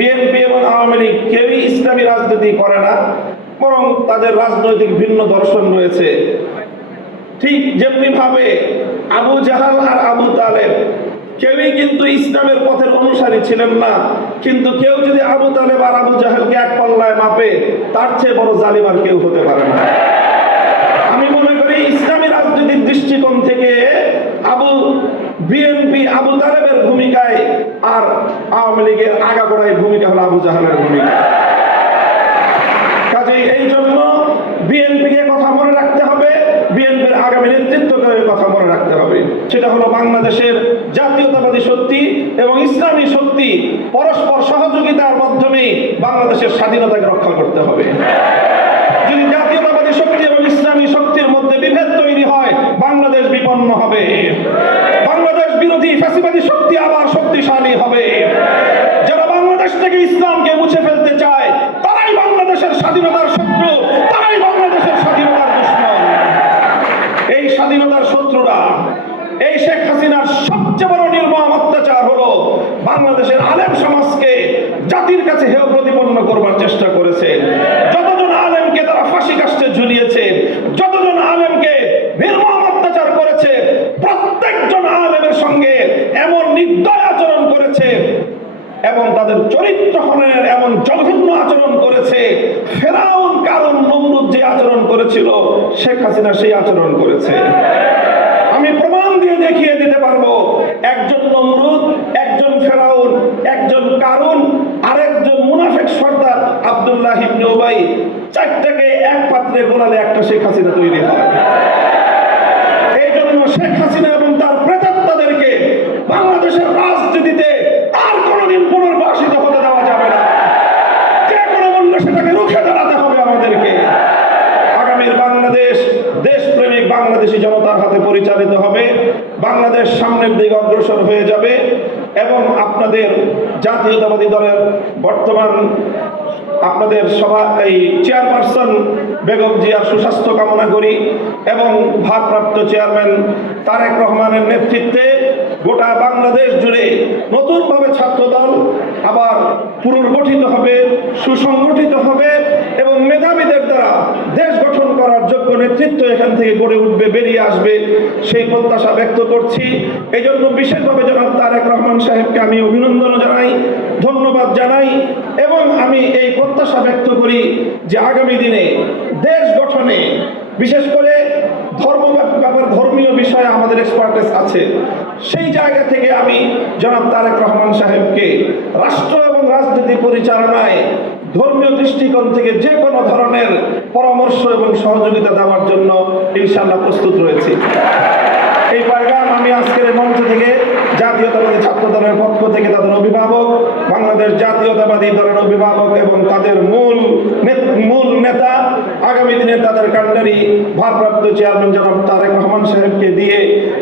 BNP এবং আওয়ামী লীগ কেউই ইসলামী রাজনীতি করে না, বরং তাদের রাজনৈতিক ভিন্ন দর্শন রয়েছে। ঠিক যেমনি ভাবে আবু জাহাল আর আবু তালেব কেউই কিন্তু ইসলামের পথের অনুসারী ছিলেন না, কিন্তু কেউ যদি আবু তালেব আর আবু জাহেলকে এক পাল্লায় মাপে, তার চেয়ে বড় জালিম আর কেউ হতে পারে না। আমি মনে করি ইসলামী রাজনীতির দৃষ্টিকোণ থেকে বিএনপি আবু তালেবের ভূমিকায় আর আওয়ামী লীগের আগাগোড়ায় ভূমিকা হলো আবু জাহেলের ভূমিকা। কাজেই এই জন্য বিএনপিকে কথা মনে রাখতে হবে, বিএনপির আগামী নেতৃত্বকে কথা মনে রাখতে হবে। সেটা হলো বাংলাদেশের জাতীয়তাবাদী শক্তি এবং ইসলামী শক্তি পরস্পর সহযোগিতার মাধ্যমে বাংলাদেশের স্বাধীনতাকে রক্ষা করতে হবে। যদি জাতীয়তাবাদী শক্তি এবং ইসলামী শক্তির মধ্যে বিভেদ তৈরি হয়, বাংলাদেশ বিপন্ন হবে, বাংলাদেশ বিরোধী ফ্যাসিবাদী শক্তি আবার শক্তিশালী হবে। যারা বাংলাদেশ থেকে ইসলামকে মুছে ফেলতে চায়, তারাই বাংলাদেশের স্বাধীনতার শত্রু, তারাই বাংলাদেশের স্বাধীনতার দুশমন। এই স্বাধীনতার শত্রুরা, এই শেখ হাসিনার সবচেয়ে বড় নির্মম অত্যাচার হলো বাংলাদেশের আলেম সমাজকে জাতির কাছে হেয় প্রতিপন্ন করবার চেষ্টা করেছে। যতজন আলেমকে তারা ফাঁসি কাস্টে ঝুলিয়েছে, যতজন আলেমকে নির্মম অত্যাচার করেছে, প্রত্যেকজন আলেমের সঙ্গে এমন নির্দয় আচরণ করেছে এবং তাদের চরিত্র হননের এমন জঘন্য আচরণ করেছে। ফেরাউন কারণ নমরুদ যে আচরণ করেছিল, শেখ হাসিনা সেই আচরণ করেছে। আমি প্রমাণ দিয়ে দেখিয়ে দিতে পারবো, একজন নমরুদ, একজন ফেরাউন, একজন কারুন, আরেকজন মুনাফিক সর্দার আব্দুল্লাহ ইবনে উবাই, চারটাকে এক পাত্রে গোলালে একটা শেখ হাসিনা তৈরি হয়। এই জন্য শেখ হাসিনা এবং তার প্রেতাত্মাদেরকে বাংলাদেশের রাজনীতিতে আর কোনোদিন পুনর্বাসিত হতে দেওয়া যাবে না। যে কোনো মূল্যে সেটাকে রুখে দাঁড়াতে হবে আমাদেরকে। আগামীর বাংলাদেশ দেশপ্রেমিক বাংলাদেশী জনতার হাতে পরিচালিত হবে। বাংলাদেশ সামনের দিকে অগ্রসর হয়ে যাবে এবং আপনাদের জাতীয়তাবাদী দলের বর্তমান আপনাদের সভা এই চেয়ারপারসন বেগম জিয়ার সুস্বাস্থ্য কামনা করি এবং ভারপ্রাপ্ত চেয়ারম্যান তারেক রহমানের নেতৃত্বে গোটা বাংলাদেশ জুড়ে নতুনভাবে ছাত্রদল আবার পুনর্গঠিত হবে, সুসংগঠিত হবে এবং মেধাবীদের দ্বারা দেশ গঠন করার যোগ্য নেতৃত্ব এখান থেকে গড়ে উঠবে, বেরিয়ে আসবে, সেই প্রত্যাশা ব্যক্ত করছি। এই জন্য বিশেষভাবে জনাব তারেক রহমান সাহেবকে আমি অভিনন্দন জানাই, ধন্যবাদ জানাই এবং আমি এই প্রত্যাশা ব্যক্ত করি যে আগামী দিনে দেশ গঠনে বিশেষ করে ধর্মীয় বিষয়ে আমাদের এক্সপার্টিস আছে। সেই জায়গা থেকে আমি জনাব তারেক রহমান সাহেবকে রাষ্ট্র এবং রাজনীতি পরিচালনায় ধর্মীয় দৃষ্টিকোণ থেকে যে কোনো ধরনের পরামর্শ এবং সহযোগিতা দেওয়ার জন্য ইনশাআল্লাহ প্রস্তুত রয়েছি। এই পয়গাম আমি আজকের মঞ্চ থেকে জাতীয়তাবাদী ছাত্র দলের পক্ষ থেকে তাদের অভিভাবক, বাংলাদেশ জাতীয়তাবাদী দলের অভিভাবক এবং তাদের মূল নেতা, আগামী দিনে তাদের কাণ্ডারি ভারপ্রাপ্ত চেয়ারম্যান জনাব তারেক রহমান সাহেবকে দিয়ে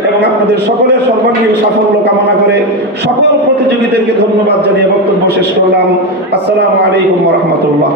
এবং আপনাদের সকলের সর্বাঙ্গীন সাফল্য কামনা করে সকল প্রতিযোগীদেরকে ধন্যবাদ জানিয়ে বক্তব্য শেষ করলাম। আসসালামু আলাইকুম ওয়া রাহমাতুল্লাহ।